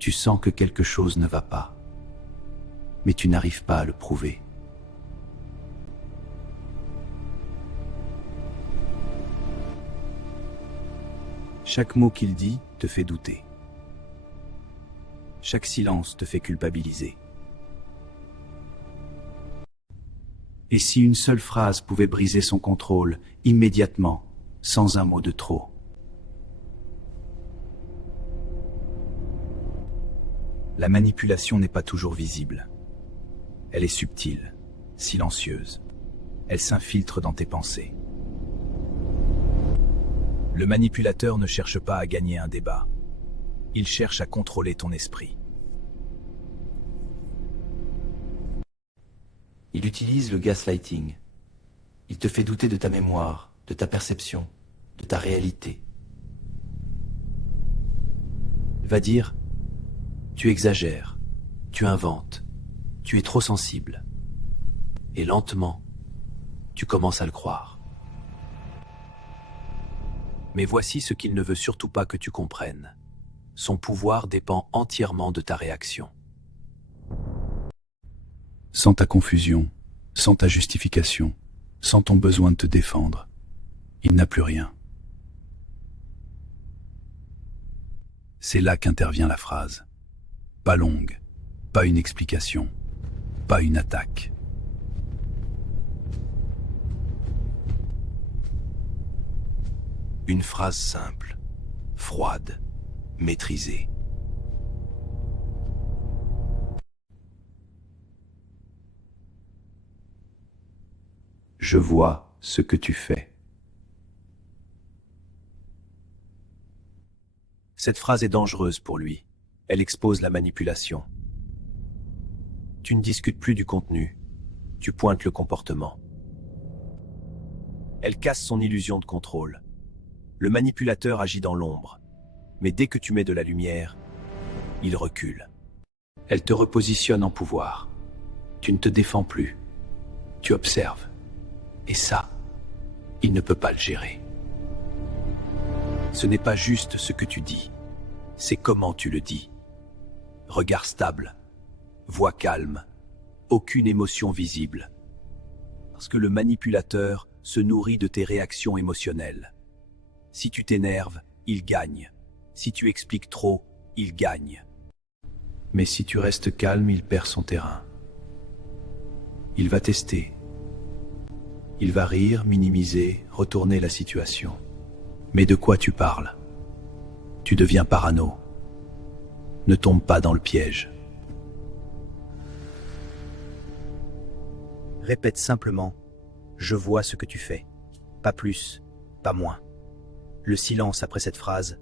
Tu sens que quelque chose ne va pas, mais tu n'arrives pas à le prouver. Chaque mot qu'il dit te fait douter. Chaque silence te fait culpabiliser. Et si une seule phrase pouvait briser son contrôle, immédiatement, sans un mot de trop? La manipulation n'est pas toujours visible. Elle est subtile, silencieuse. Elle s'infiltre dans tes pensées. Le manipulateur ne cherche pas à gagner un débat. Il cherche à contrôler ton esprit. Il utilise le gaslighting. Il te fait douter de ta mémoire, de ta perception, de ta réalité. Il va dire: tu exagères, tu inventes, tu es trop sensible. Et lentement, tu commences à le croire. Mais voici ce qu'il ne veut surtout pas que tu comprennes. Son pouvoir dépend entièrement de ta réaction. Sans ta confusion, sans ta justification, sans ton besoin de te défendre, il n'a plus rien. C'est là qu'intervient la phrase. Pas longue, pas une explication, pas une attaque. Une phrase simple, froide, maîtrisée. Je vois ce que tu fais. Cette phrase est dangereuse pour lui. Elle expose la manipulation. Tu ne discutes plus du contenu, tu pointes le comportement. Elle casse son illusion de contrôle. Le manipulateur agit dans l'ombre, mais dès que tu mets de la lumière, il recule. Elle te repositionne en pouvoir. Tu ne te défends plus, tu observes. Et ça, il ne peut pas le gérer. Ce n'est pas juste ce que tu dis, c'est comment tu le dis. Regard stable, voix calme, aucune émotion visible. Parce que le manipulateur se nourrit de tes réactions émotionnelles. Si tu t'énerves, il gagne. Si tu expliques trop, il gagne. Mais si tu restes calme, il perd son terrain. Il va tester. Il va rire, minimiser, retourner la situation. Mais de quoi tu parles? Tu deviens parano. Ne tombe pas dans le piège. Répète simplement: je vois ce que tu fais. Pas plus, pas moins. Le silence après cette phrase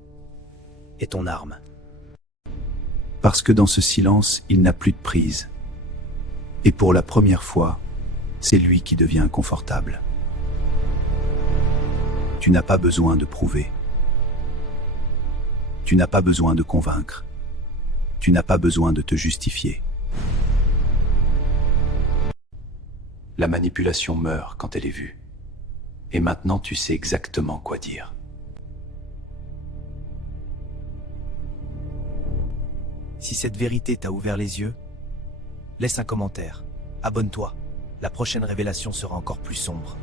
est ton arme. Parce que dans ce silence, il n'a plus de prise. Et pour la première fois, c'est lui qui devient inconfortable. Tu n'as pas besoin de prouver. Tu n'as pas besoin de convaincre. Tu n'as pas besoin de te justifier. La manipulation meurt quand elle est vue. Et maintenant, tu sais exactement quoi dire. Si cette vérité t'a ouvert les yeux, laisse un commentaire, abonne-toi. La prochaine révélation sera encore plus sombre.